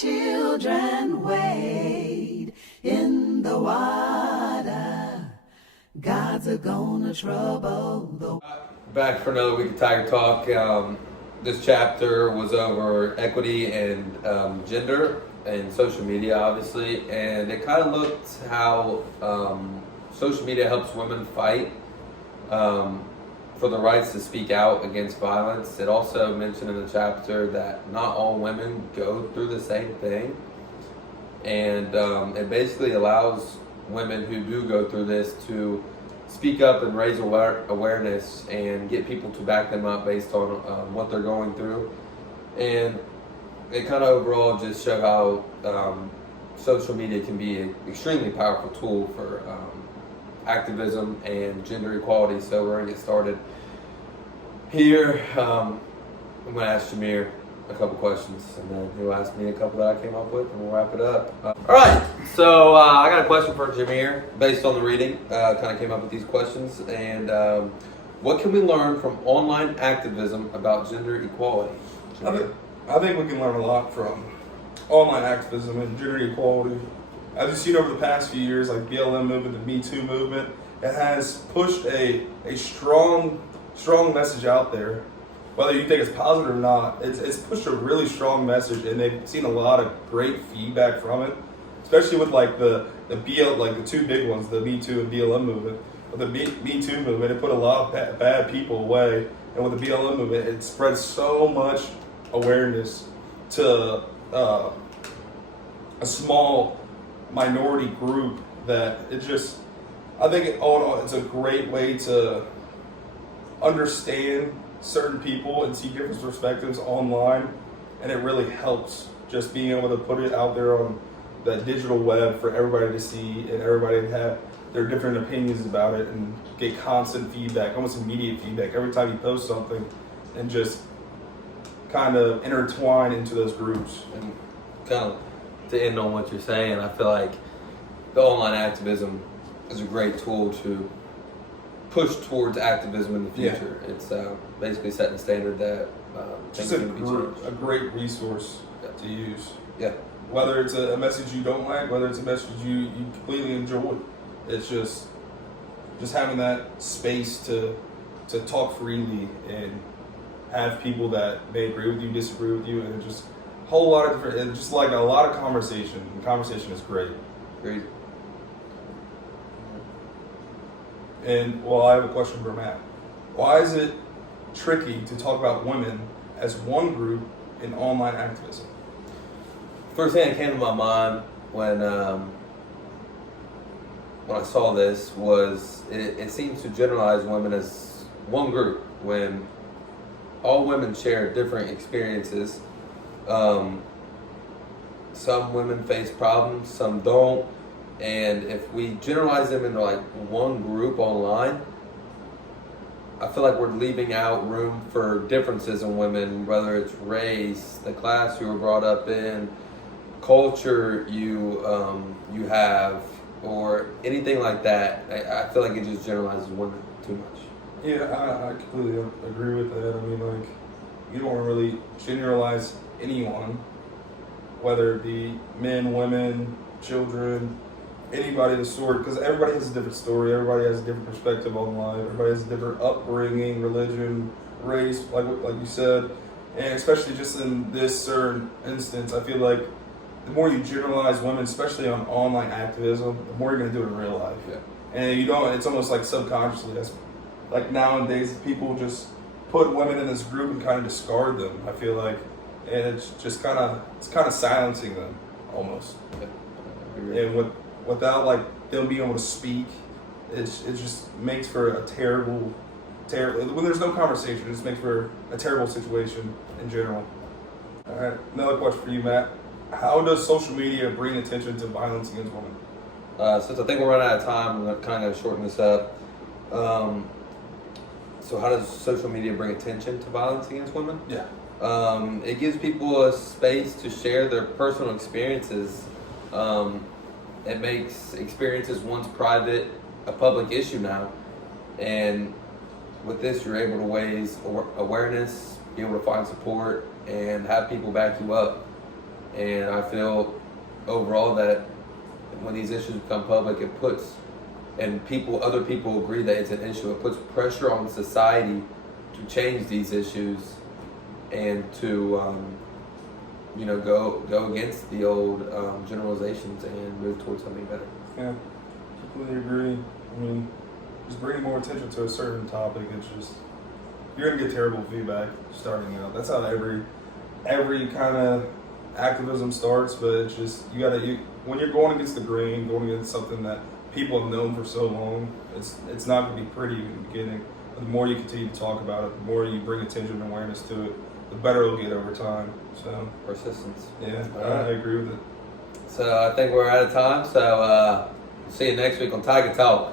children wade in the water. God's gonna trouble the... Back for another week of Tiger Talk. This chapter was over equity and gender and social media, obviously, and it kind of looked how social media helps women fight for the rights to speak out against violence. It also mentioned in the chapter that not all women go through the same thing, and it basically allows women who do go through this to speak up and raise awareness and get people to back them up based on what they're going through. And it kind of overall just show how social media can be an extremely powerful tool for activism and gender equality. So we're going to get started here. I'm going to ask Jameer a couple questions, and then he'll ask me a couple that I came up with, and we'll wrap it up. All right, so I got a question for Jameer based on the reading. Kind of came up with these questions, and what can we learn from online activism about gender equality? I think we can learn a lot from online activism and gender equality. As you've seen over the past few years, like BLM movement, the Me Too movement, it has pushed a strong message out there. Whether you think it's positive or not, it's pushed a really strong message, and they've seen a lot of great feedback from it, especially with like the two big ones, the Me Too and BLM movement. With the Me Too movement, it put a lot of bad people away, and with the BLM movement, it spread so much awareness to a small minority group that I think all in all, it's a great way to understand certain people and see different perspectives online, and it really helps just being able to put it out there on the digital web for everybody to see and everybody to have their different opinions about it and get constant feedback, almost immediate feedback every time you post something, and just kind of intertwine into those groups. And kind of to end on what you're saying, I feel like the online activism is a great tool to push towards activism in the future. Yeah. It's basically setting a standard that things can be changed. A great resource to use. Yeah. Whether it's a message you don't like, whether it's a message you completely enjoy, it's just having that space to talk freely and have people that may agree with you, disagree with you, and just a whole lot of different, and just like a lot of conversation. And conversation is great. Great. And well, I have a question for Matt. Why is it tricky to talk about women as one group in online activism? First thing that came to my mind when I saw this was it seems to generalize women as one group when all women share different experiences. Some women face problems, some don't. And if we generalize them into like one group online, I feel like we're leaving out room for differences in women, whether it's race, the class you were brought up in, culture you have, or anything like that. I feel like it just generalizes women too much. Yeah, I completely agree with that. I mean, like, you don't want to really generalize anyone, whether it be men, women, children, anybody of the sort, because everybody has a different story, everybody has a different perspective on life, everybody has a different upbringing, religion, race, like you said, and especially just in this certain instance, I feel like the more you generalize women, especially on online activism, the more you're going to do it in real life. Yeah. And you don't, it's almost like subconsciously, that's like nowadays people just put women in this group and kind of discard them, I feel like, and it's just kind of silencing them almost. Yeah. And without like them being able to speak, it just makes for a terrible, when there's no conversation, it just makes for a terrible situation in general. All right, another question for you, Matt. How does social media bring attention to violence against women? Since I think we're running out of time, I'm kind of shorten this up. So how does social media bring attention to violence against women? Yeah. It gives people a space to share their personal experiences. It makes experiences once private a public issue now. And with this, you're able to raise awareness, be able to find support, and have people back you up. And I feel overall that when these issues become public, it puts, and other people agree that it's an issue, it puts pressure on society to change these issues and to, go against the old generalizations and move towards something better. Yeah, completely agree. I mean, just bringing more attention to a certain topic, it's just, you're gonna get terrible feedback starting out. That's how every kind of activism starts, but it's just, when you're going against the grain, going against something that people have known for so long, it's not gonna be pretty in the beginning. But the more you continue to talk about it, the more you bring attention and awareness to it, the better it'll get over time. So Persistence. yeah, All right. I agree with it. So I think we're out of time. So see you next week on Tiger Talk.